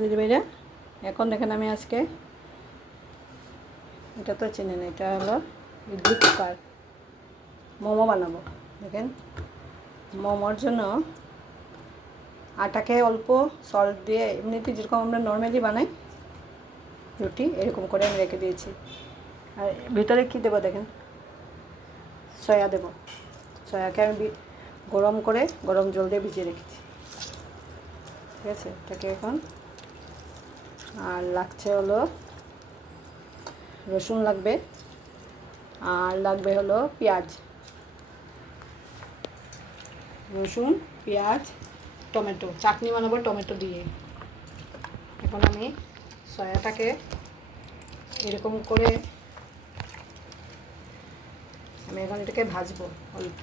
দিদিভাইরা, এখন দেখেন আমি আজকে এটা তো চেনেন, এটা হলো ইডলি কুকার মোমো বানাবো। দেখেন, মোমোর জন্য আটাকে অল্প সল্ট দিয়ে এমনিতে যেরকম আমরা নর্মালি বানাই রুটি, এরকম করে আমি রেখে দিয়েছি। আর ভিতরে কী দেবো দেখেন, সয়া দেবো। সয়াকে আমি গরম জল দিয়ে ভিজিয়ে রেখেছি। ঠিক আছে, এটাকে এখন আর লাগছে হলো রসুন লাগবে, আর লাগবে হলো পেঁয়াজ, রসুন, পেঁয়াজ, টমেটো। চাটনি বানাবো টমেটো দিয়ে। এখন আমি সয়াটাকে এরকম করে আমি এখন এটাকে ভাজবো, অল্প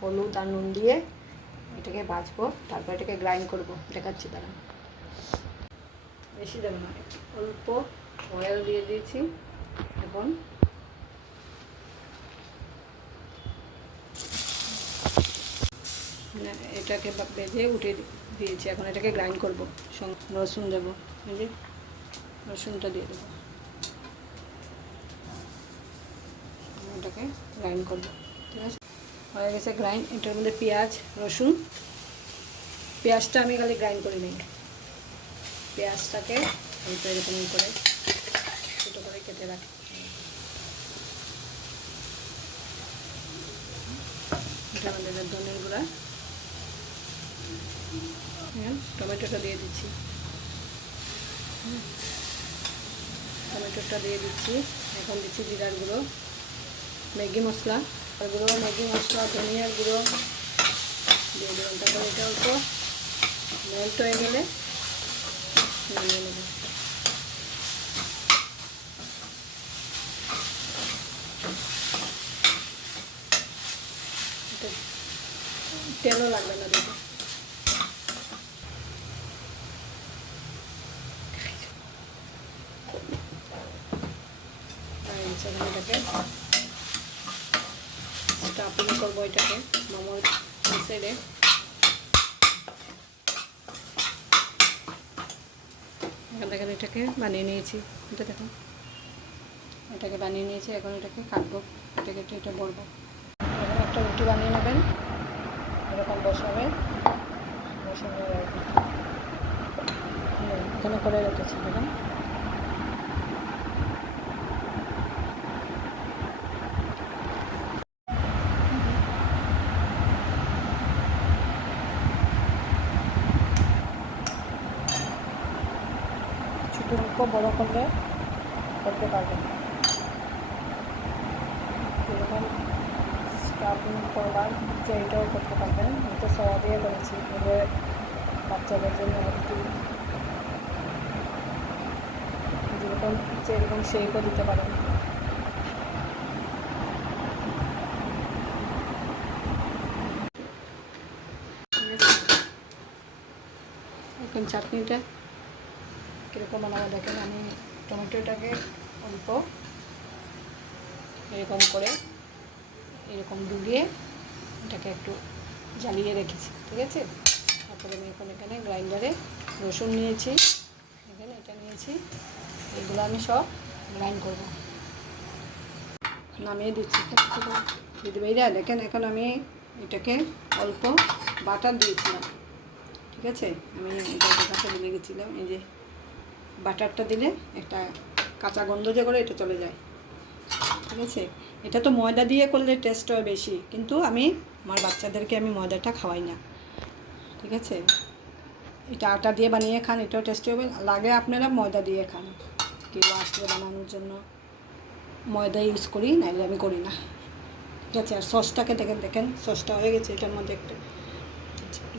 হলুদ আর নুন দিয়ে এটাকে ভাজবো, তারপর এটাকে গ্রাইন্ড করবো। দেখাচ্ছি দাঁড়ান, বেশি দেবো না, অল্প অয়েল দিয়ে দিয়েছি। এখন এটাকে বেজে উঠে দিয়েছি, এখন এটাকে গ্রাইন্ড করবো। রসুন দেবো, এই যে রসুনটা দিয়ে দেবো, এটাকে গ্রাইন্ড করবো। ঠিক আছে, হয়ে গেছে গ্রাইন্ড। এটার মধ্যে পেঁয়াজ, রসুন, পেঁয়াজটা আমি খালি গ্রাইন্ড করে নিই। পেঁয়াজটাকে অল্প এরকম করে ছোটো করে কেটে রাখি। এটার মধ্যে ধনের গুঁড়া, টমেটোটা দিয়ে দিচ্ছি, টমেটোটা দিয়ে দিচ্ছি। এখন দিচ্ছি জিরার গুঁড়ো, ম্যাগি মশলা গুঁড়ো, ম্যাগি মশলা, ধনিয়ার গুঁড়ো দিয়ে দেবেন। তারপর এটা অল্প মেল্ট হয়ে গেলে নামিয়ে নেব। তেলও লাগবে না দেখে। এটাকে স্টাফিং করবো, এটাকে মোমোর সাইডে। এখন দেখেন এটাকে বানিয়ে নিয়েছি, এটা দেখুন এটাকে বানিয়ে নিয়েছি। এখন এটাকে কাটবো, এটাকে এটা বলবো। এখন একটা রুটি বানিয়ে নেবেন, এরকম বসাবে, বসাবে এখানে করে রেখেছি। দেখুন ছোটো অল্প বড়ো করলে করতে পারবেন। যেরকম স্টাফিং করবার এইটাও করতে পারবেন। আমি তো সয়া দিয়ে করেছি, এগুলো বাচ্চাদের জন্য একটু যেরকম ইচ্ছে এরকম শেপও দিতে পারেন। এখন চাটনিটা কীরকম বানাবো দেখেন। আমি টমেটোটাকে অল্প এরকম করে এরকম ডুবিয়ে এটাকে একটু জ্বালিয়ে রেখেছি। ঠিক আছে, তারপরে আমি এখন এখানে গ্রাইন্ডারে রসুন নিয়েছি, এখানে এটা নিয়েছি, এগুলো আমি সব গ্রাইন্ড করবো। নামিয়ে দিচ্ছি দিদিভাইরা। দেখেন এখন আমি এটাকে অল্প বাটার দিয়েছিলাম। ঠিক আছে, আমি এটা কাছে দিলে গেছিলাম। এই যে বাটারটা দিলে একটা কাঁচা গন্ধ যে করে এটা চলে যায়। ঠিক আছে, এটা তো ময়দা দিয়ে করলে টেস্ট হয় বেশি, কিন্তু আমি আমার বাচ্চাদেরকে আমি ময়দাটা খাওয়াই না। ঠিক আছে, এটা আটা দিয়ে বানিয়ে খান, এটাও টেস্টি হবে। লাগে আপনারা ময়দা দিয়ে খান, কেউ আসলে বানানোর জন্য ময়দা ইউজ করি, নাইলে আমি করি না। ঠিক আছে, আর সসটাকে দেখেন সসটা হয়ে গেছে। এটার মধ্যে একটা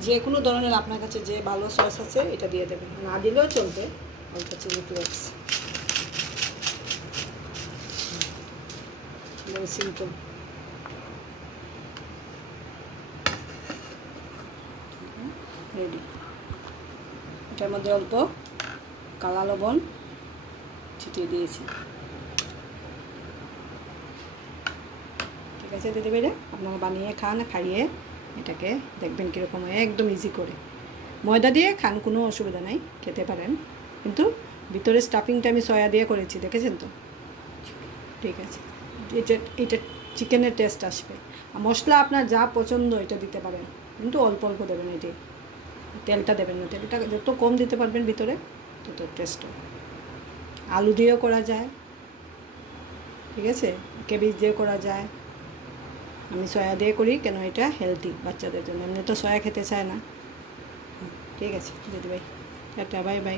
যে কোনো ধরনের আপনার কাছে যে ভালো সস আছে এটা দিয়ে দেবেন, না দিলেও চলবে। অল্প চিলি ফ্লেক্স, সিম্পল। রেডি। এটার মধ্যে অল্প কালা লবণ ছিটিয়ে দিয়েছি। ঠিক আছে দিদিভাইরা, আপনারা বানিয়ে খান, খাইয়ে এটাকে দেখবেন কীরকম হয়, একদম ইজি করে। ময়দা দিয়ে খান, কোনো অসুবিধা নাই, খেতে পারেন, কিন্তু ভিতরে স্টাফিংটা আমি সয়া দিয়ে করেছি, দেখেছেন তো? ঠিক আছে, এটা চিকেনের টেস্ট আসবে। আর মশলা আপনার যা পছন্দ এটা দিতে পারেন, কিন্তু অল্প অল্প দেবেন, এটি তেলটা দেবেন না, তেলটা যত কম দিতে পারবেন ভিতরে তত টেস্ট হবে। আলু দিয়েও করা যায়, ঠিক আছে, কেবেজ দিয়ে করা যায়। আমি সয়া দিয়ে করি, কেন এটা হেলদি বাচ্চাদের জন্য, এমনি তো সয়া খেতে চায় না। ঠিক আছে দিদি ভাই, টাটা, বাই বাই।